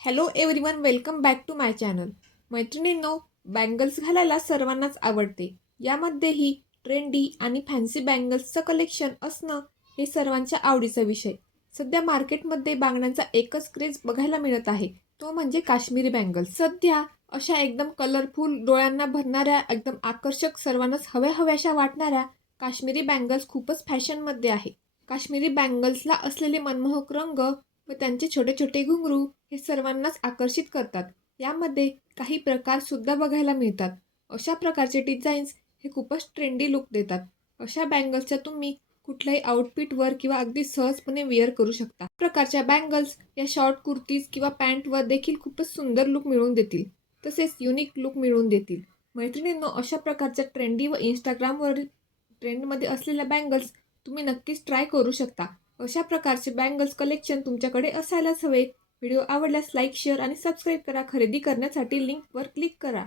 Hello everyone, welcome back to my channel. मैत्रिणींनो, bangles घालायला सर्वांनाच आवडते. यामध्येही ट्रेंडी आणि फॅन्सी बँगल्सचं कलेक्शन असणं हे सर्वांच्या आवडीचा विषय. सध्या मार्केटमध्ये बांगड्यांचा एकच क्रेज बघायला मिळत आहे, तो म्हणजे काश्मीरी बँगल्स. सध्या अशा एकदम कलरफुल, डोळ्यांना भरणाऱ्या, एकदम आकर्षक, सर्वांनाच हव्याशा वाटणाऱ्या काश्मीरी बँगल्स खूपच फॅशनमध्ये आहे. काश्मीरी बँगल्सला असलेले मनमोहक रंग व त्यांचे छोटे छोटे घुंगरू हे सर्वांनाच आकर्षित करतात. यामध्ये काही प्रकार सुद्धा बघायला मिळतात. अशा प्रकारचे डिझाईन्स हे खूपच ट्रेंडी लुक देतात. अशा बँगल्सच्या तुम्ही कुठल्याही आउटफिटवर किंवा अगदी सहजपणे वेअर करू शकता. प्रकारच्या बँगल्स या शॉर्ट कुर्तीज किंवा पॅन्टवर देखील खूपच सुंदर लुक मिळवून देतील, तसेच युनिक लुक मिळवून देतील. मैत्रिणींनो, अशा प्रकारच्या ट्रेंडी व इंस्टाग्रामवर ट्रेंडमध्ये असलेल्या बँगल्स तुम्ही नक्कीच ट्राय करू शकता. अशा प्रकारचे बँगल्स कलेक्शन तुमच्याकडे असायलाच हवे. व्हिडिओ आवडल्यास लाईक, शेअर आणि सबस्क्राईब करा. खरेदी करण्यासाठी लिंकवर क्लिक करा.